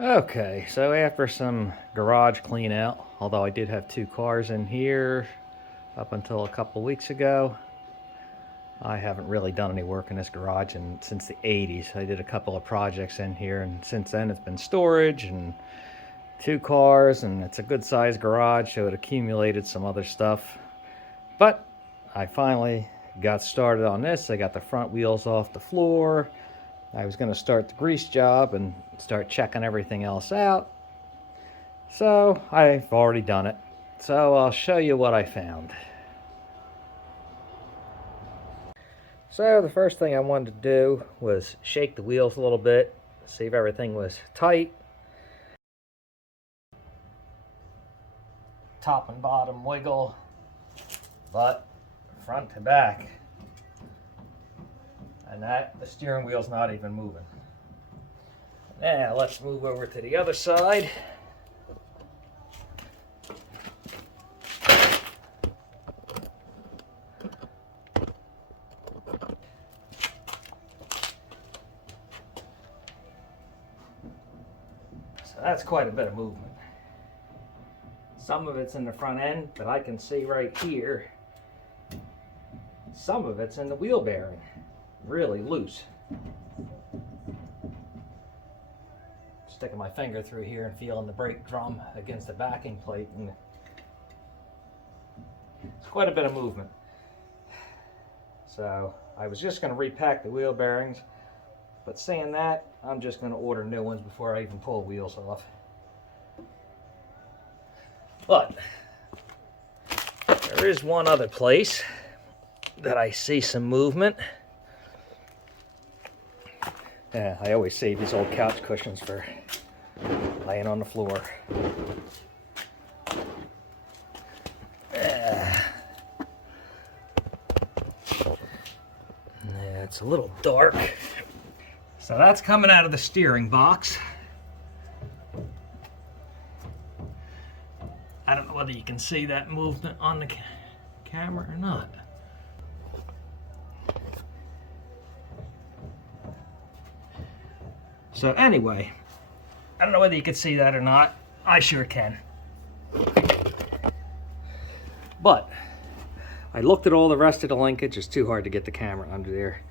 Okay, so after some garage clean out, although I did have two cars in here up until a couple weeks ago, I haven't really done any work in this garage since the 80s. I did a couple of projects in here, and since then it's been storage and two cars, and it's a good sized garage, so it accumulated some other stuff. But I finally got started on this. I got the front wheels off the floor. I was going to start the grease job and start checking everything else out. So I've already done it. So I'll show you what I found. So the first thing I wanted to do was shake the wheels a little bit, see if everything was tight. Top and bottom wiggle, but front to back. And the steering wheel's not even moving. Now let's move over to the other side. So that's quite a bit of movement. Some of it's in the front end, but I can see right here, some of it's in the wheel bearing, really loose. Sticking my finger through here and feeling the brake drum against the backing plate, and it's quite a bit of movement. So I was just going to repack the wheel bearings, but saying that, I'm just going to order new ones before I even pull wheels off. But there is one other place that I see some movement. Yeah, I always save these old couch cushions for laying on the floor. Yeah, it's a little dark. So that's coming out of the steering box. I don't know whether you can see that movement on the camera or not. So anyway, I don't know whether you can see that or not. I sure can. But I looked at all the rest of the linkage. It's too hard to get the camera under there.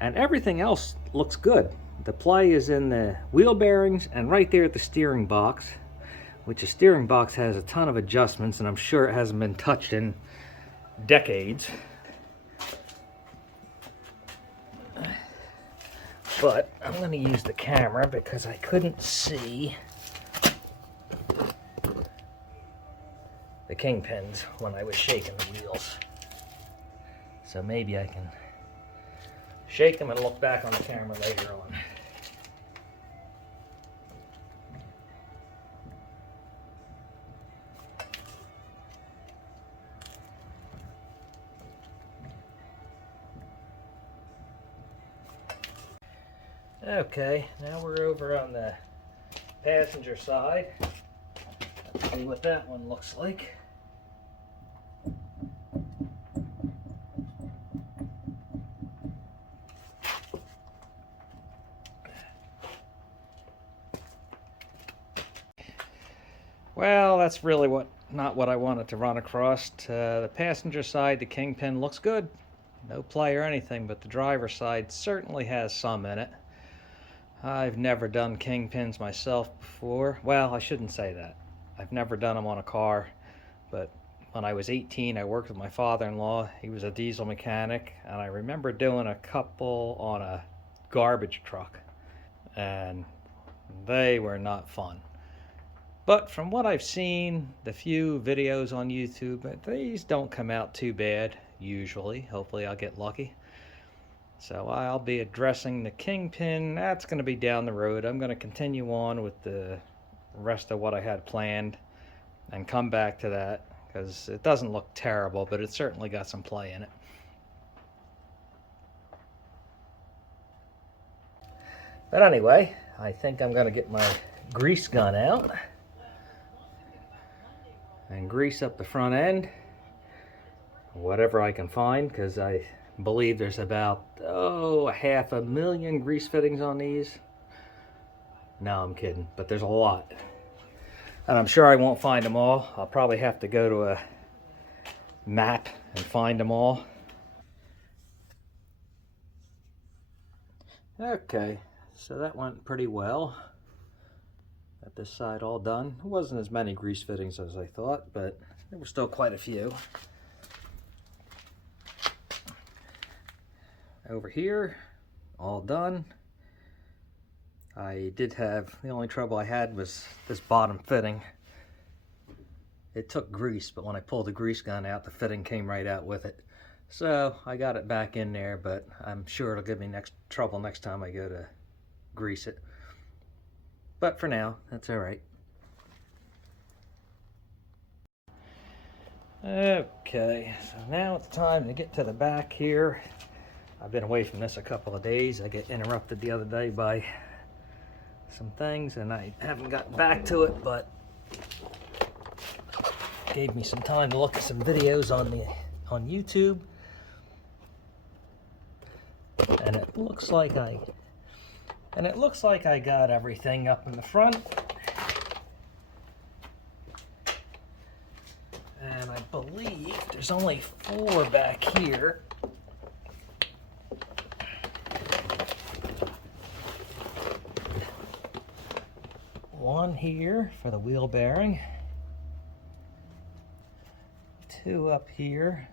And everything else looks good. The play is in the wheel bearings and right there at the steering box, which the steering box has a ton of adjustments, and I'm sure it hasn't been touched in decades. But I'm going to use the camera because I couldn't see the kingpins when I was shaking the wheels. So maybe I can shake them and look back on the camera later on. Okay, now we're over on the passenger side. Let's see what that one looks like. Well, that's really not what I wanted to run across. The passenger side, the kingpin looks good. No play or anything, but the driver's side certainly has some in it. I've never done kingpins myself before. Well, I shouldn't say that. I've never done them on a car, but when I was 18, I worked with my father-in-law. He was a diesel mechanic, and I remember doing a couple on a garbage truck, and they were not fun. But from what I've seen, the few videos on YouTube, these don't come out too bad, usually. Hopefully I'll get lucky. So I'll be addressing the kingpin. That's going to be down the road. I'm going to continue on with the rest of what I had planned and come back to that, because it doesn't look terrible, but it's certainly got some play in it. But anyway, I think I'm going to get my grease gun out and grease up the front end, whatever I can find, because I believe there's about 500,000 grease fittings on these, No, I'm kidding, but there's a lot. And I'm sure I won't find them all. I'll probably have to go to a map and find them all. Okay, so that went pretty well. Got this side all done. It wasn't as many grease fittings as I thought, but there were still quite a few. Over here, all done. I did have, the only trouble I had was this bottom fitting. It took grease, but when I pulled the grease gun out, the fitting came right out with it. So I got it back in there, but I'm sure it'll give me trouble next time I go to grease it. But for now, that's all right. Okay, so now it's time to get to the back here. I've been away from this a couple of days. I got interrupted the other day by some things and I haven't gotten back to it, but gave me some time to look at some videos on YouTube. And it looks like I got everything up in the front. And I believe there's only 4 back here. One here for the wheel bearing. 2 up here,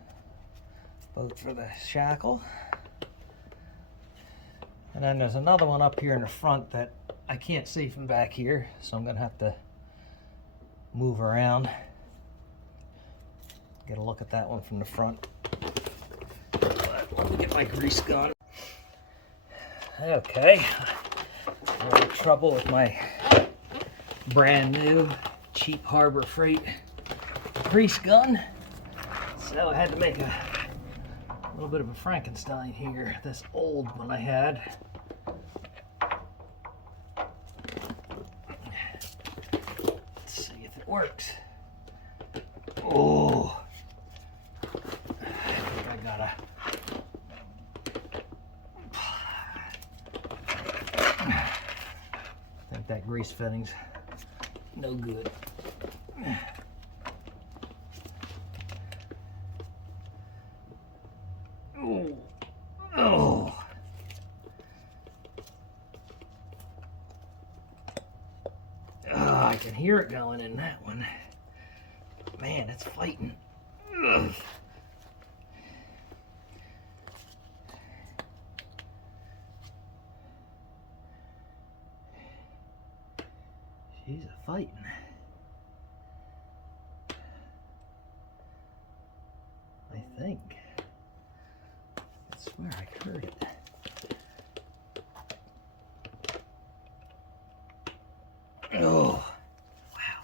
both for the shackle. And then there's another one up here in the front that I can't see from back here, so I'm gonna have to move around. Get a look at that one from the front. Let me get my grease gun. Okay, a little trouble with my brand new cheap Harbor Freight grease gun. So I had to make a little bit of a Frankenstein here. This old one I had. Let's see if it works. Oh, I think I gotta. I think that grease fitting's no good. Oh, oh. I can hear it going in that one. Man, it's fighting. Ugh. She's a fighting. I think. I swear I heard it. Oh, wow.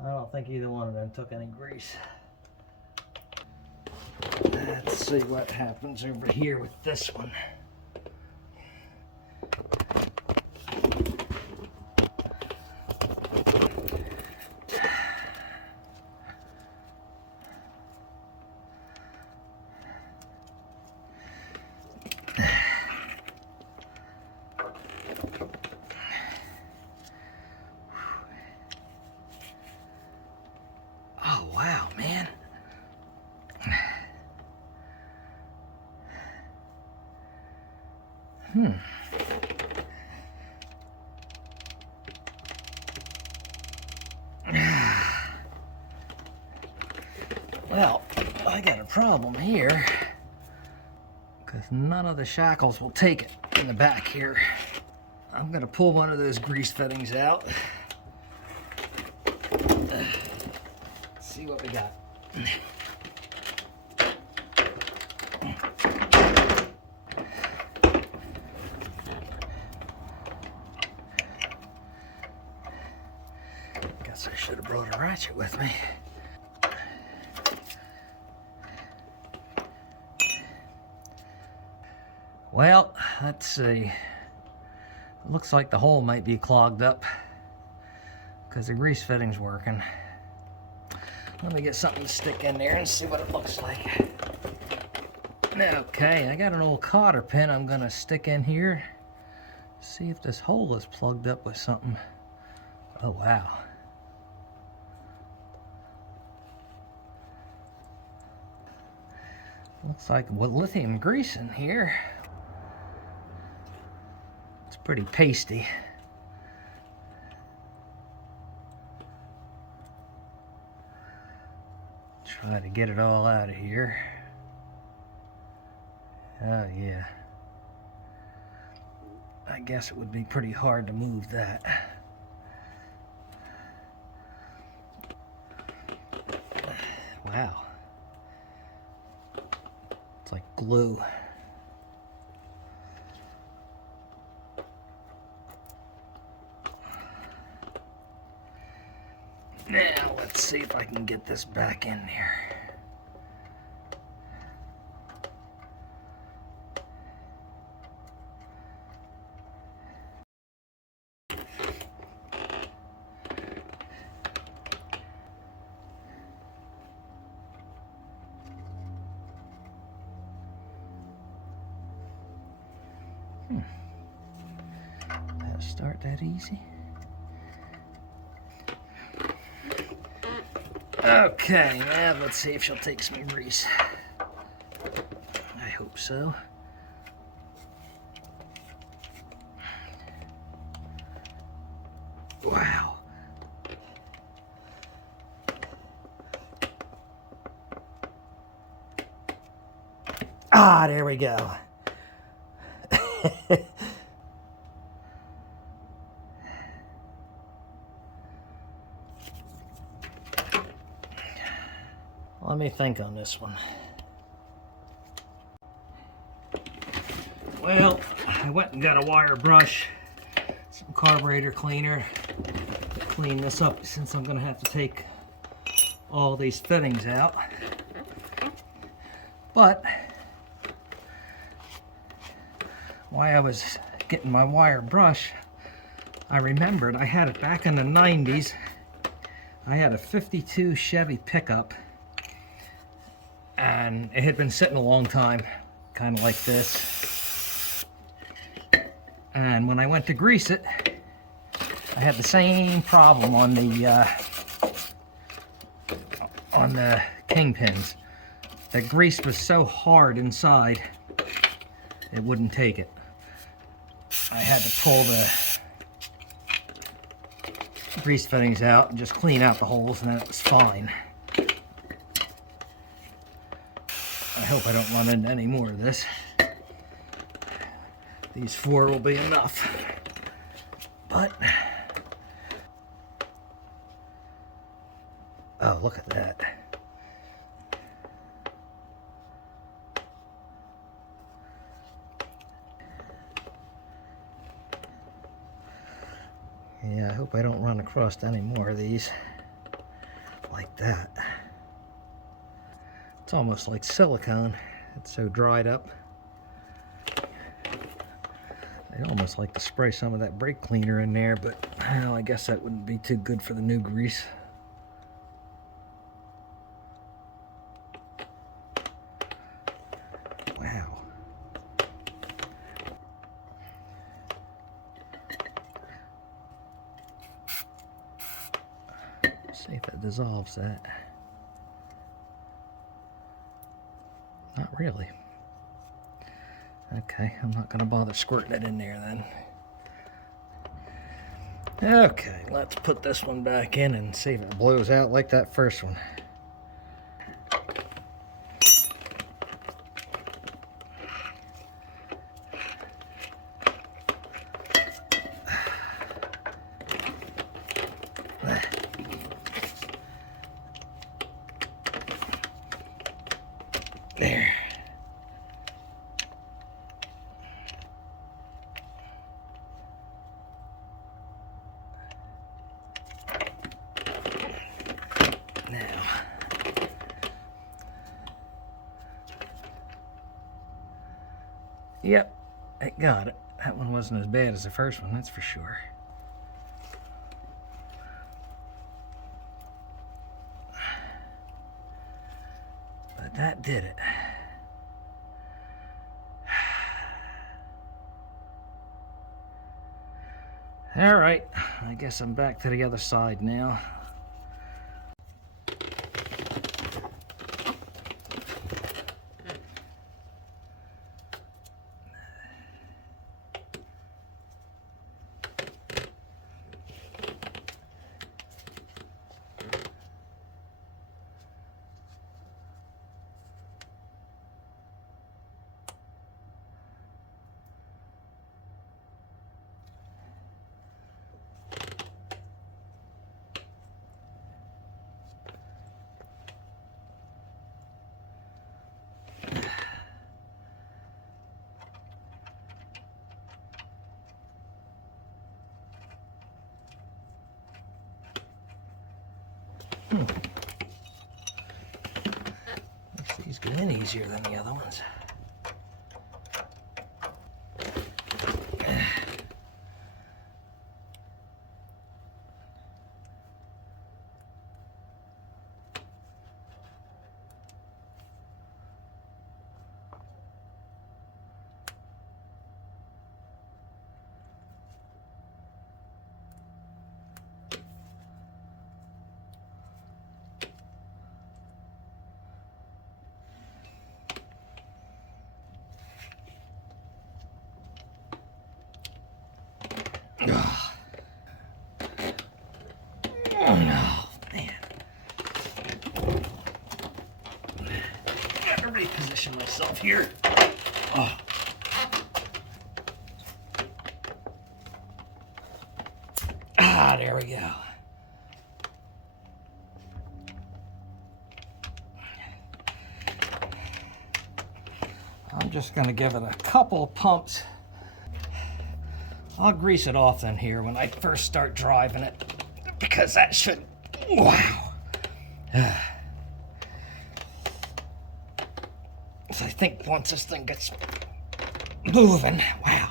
I don't think either one of them took any grease. Let's see what happens over here with this one. Oh, wow, man. Well, I got a problem here because none of the shackles will take it in the back here. I'm gonna pull one of those grease fittings out. Let's see what we got. Guess I should have brought a ratchet with me. Well, let's see. It looks like the hole might be clogged up because the grease fitting's working. Let me get something to stick in there and see what it looks like. Okay, I got an old cotter pin I'm gonna stick in here. See if this hole is plugged up with something. Oh wow. Looks like with lithium grease in here. It's pretty pasty. Try to get it all out of here. Oh yeah. I guess it would be pretty hard to move that. Wow. It's like glue. Now let's see if I can get this back in there. That'll start that easy. Okay, now let's see if she'll take some grease. I hope so. Wow. Ah, there we go. Let me think on this one. Well, I went and got a wire brush, some carburetor cleaner, clean this up since I'm going to have to take all these fittings out. But while I was getting my wire brush, I remembered I had it back in the 90s. I had a 52 Chevy pickup, and it had been sitting a long time, kind of like this. And when I went to grease it, I had the same problem on the kingpins. The grease was so hard inside, it wouldn't take it. I had to pull the grease fittings out and just clean out the holes, and then it was fine. I hope I don't run into any more of this. These 4 will be enough. But, oh, look at that. Yeah, I hope I don't run across any more of these like that. It's almost like silicone. It's so dried up. I'd almost like to spray some of that brake cleaner in there, but well, I guess that wouldn't be too good for the new grease. Wow. See if it dissolves that. Not really. Okay, I'm not going to bother squirting it in there then. Okay, let's put this one back in and see if it blows out like that first one. There. Now, yep, I got it. That one wasn't as bad as the first one, that's for sure. But that did it. All right, I guess I'm back to the other side now. These go in easier than the other ones. Oh no, man. I gotta reposition myself here. Oh. Ah, there we go. I'm just gonna give it a couple of pumps. I'll grease it off then here when I first start driving it, because that should, wow. So I think once this thing gets moving, wow.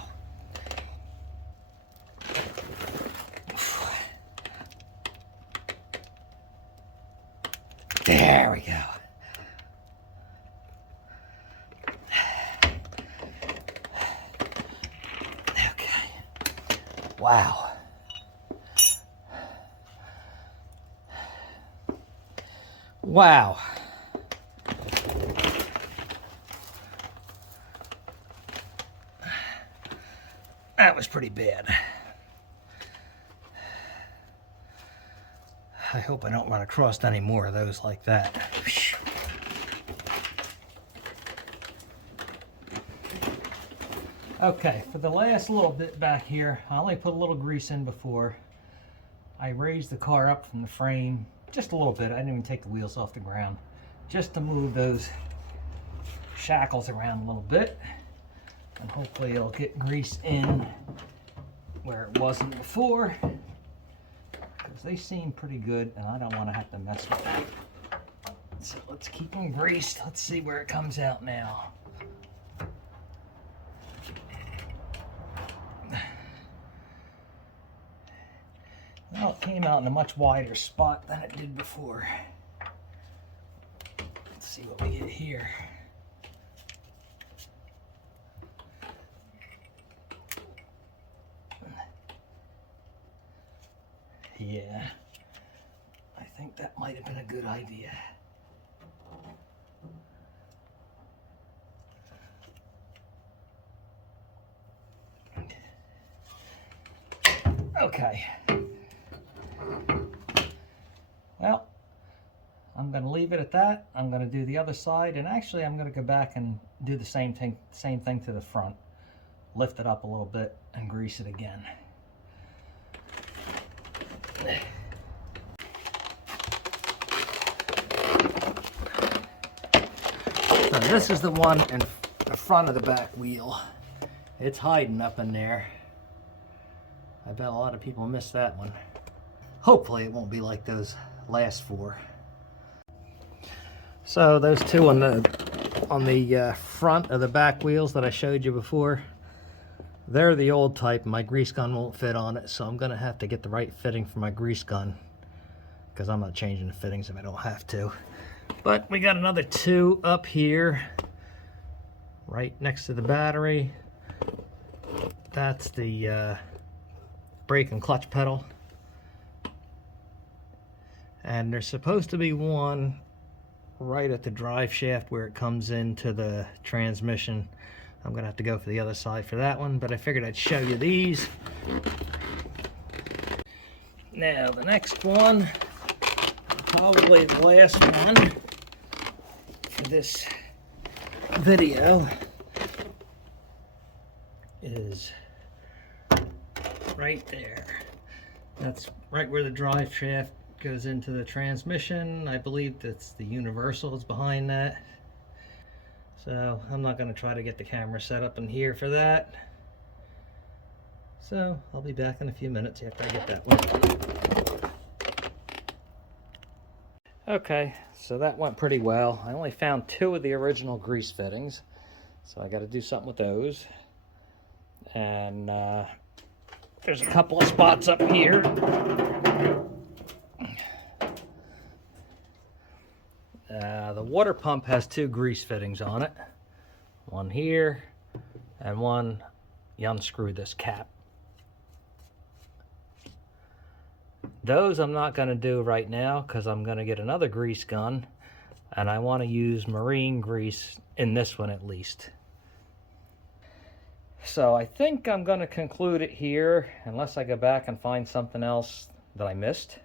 There we go. Okay. Wow. Wow. That was pretty bad. I hope I don't run across any more of those like that. Okay, for the last little bit back here, I only put a little grease in before. I raised the car up from the frame just a little bit. I didn't even take the wheels off the ground, just to move those shackles around a little bit. And hopefully it'll get grease in where it wasn't before, because they seem pretty good and I don't want to have to mess with that. So let's keep them greased. Let's see where it comes out now. Well, it came out in a much wider spot than it did before. Let's see what we get here. Yeah, I think that might have been a good idea. Okay. Well, I'm going to leave it at that. I'm going to do the other side, and actually I'm going to go back and do the same thing to the front. Lift it up a little bit and grease it again. So this is the one in the front of the back wheel. It's hiding up in there. I bet a lot of people missed that one. Hopefully it won't be like those last four. So those two on the front of the back wheels that I showed you before, They're the old type. My grease gun won't fit on it, so I'm gonna have to get the right fitting for my grease gun, because I'm not changing the fittings if I don't have to. But we got another two up here, right next to the battery. That's the brake and clutch pedal. And there's supposed to be one right at the drive shaft where it comes into the transmission. I'm gonna have to go for the other side for that one, but I figured I'd show you these. Now the next one, probably the last one for this video, is right there. That's right where the drive shaft goes into the transmission. I believe that's the universal is behind that. So I'm not going to try to get the camera set up in here for that. So I'll be back in a few minutes after I get that one. Okay, so that went pretty well. I only found two of the original grease fittings, so I got to do something with those. And there's a couple of spots up here. The water pump has two grease fittings on it. One here, and one, you unscrew this cap. Those I'm not going to do right now because I'm going to get another grease gun, and I want to use marine grease in this one at least. So I think I'm going to conclude it here, unless I go back and find something else that I missed.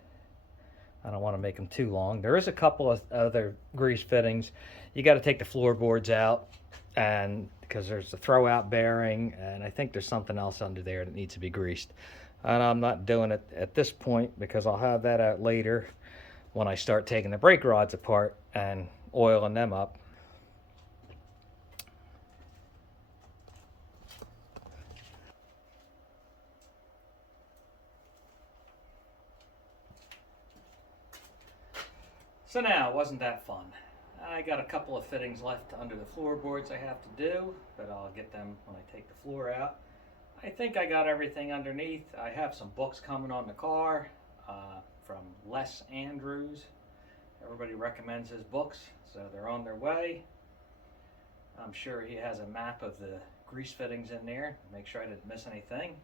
I don't want to make them too long. There is a couple of other grease fittings. You got to take the floorboards out, and because there's the throw-out bearing, and I think there's something else under there that needs to be greased. And I'm not doing it at this point because I'll have that out later when I start taking the brake rods apart and oiling them up. So now, wasn't that fun? I got a couple of fittings left under the floorboards I have to do, but I'll get them when I take the floor out. I think I got everything underneath. I have some books coming on the car from Les Andrews. Everybody recommends his books, so they're on their way. I'm sure he has a map of the grease fittings in there, make sure I didn't miss anything.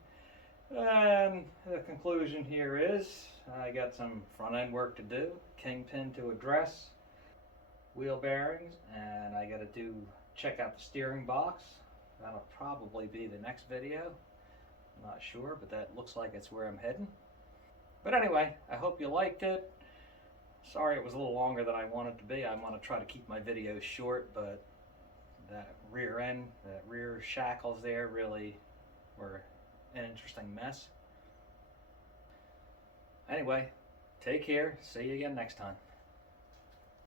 And the conclusion here is I got some front end work to do, kingpin to address, wheel bearings, and I got to check out the steering box. That'll probably be the next video. I'm not sure, but that looks like it's where I'm heading. But anyway, I hope you liked it. Sorry it was a little longer than I wanted to be. I want to try to keep my videos short, but that rear end, that rear shackles there really were an interesting mess. Anyway, take care. See you again next time.